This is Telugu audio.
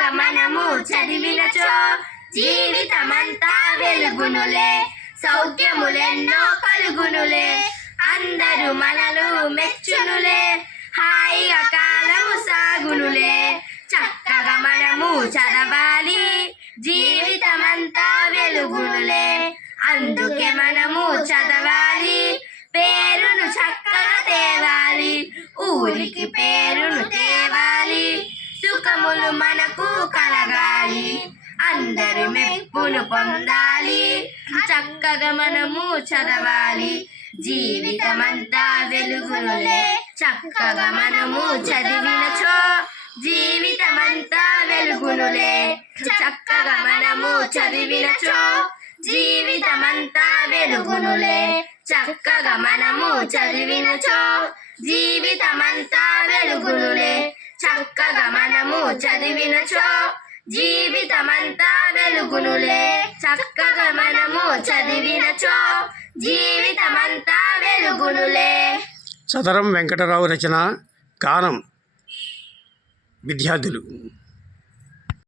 చక్కగా మనము చదివినచో జీవితమంతా వెలుగునులే, సౌఖ్యములెన్నో కలుగునులే, అందరూ మనలు మెచ్చునులే, హాయిగా కాలము సాగునులే. చక్కగా మనము చదవాలి, జీవితమంతా వెలుగునులే, అందుకే మనము చదవాలి, పేరును చక్కగా తేవాలి, ఊరికి పేరును తేవాలి, సుఖములు మనకు కలగాలి, అందరి మెప్పును పొందాలి. చక్కగా మనము చదవాలి, జీవితమంతా వెలుగునులే, చక్కగా మనము చదివినచో జీవితమంతా వెలుగునులే, చక్కగా మనము చదివినచో జీవితమంతా వెలుగునులే, చక్కగా మనము చదివినచో జీవితమంతా వెలుగునులే, చక్కగా మనము చదివినచో జీవితమంతా వెలుగునులే, చక్కగా మనము చదివినచో జీవితమంతా వెలుగునులే. సదరం వెంకటరావు రచన, గానం విద్యార్థులు.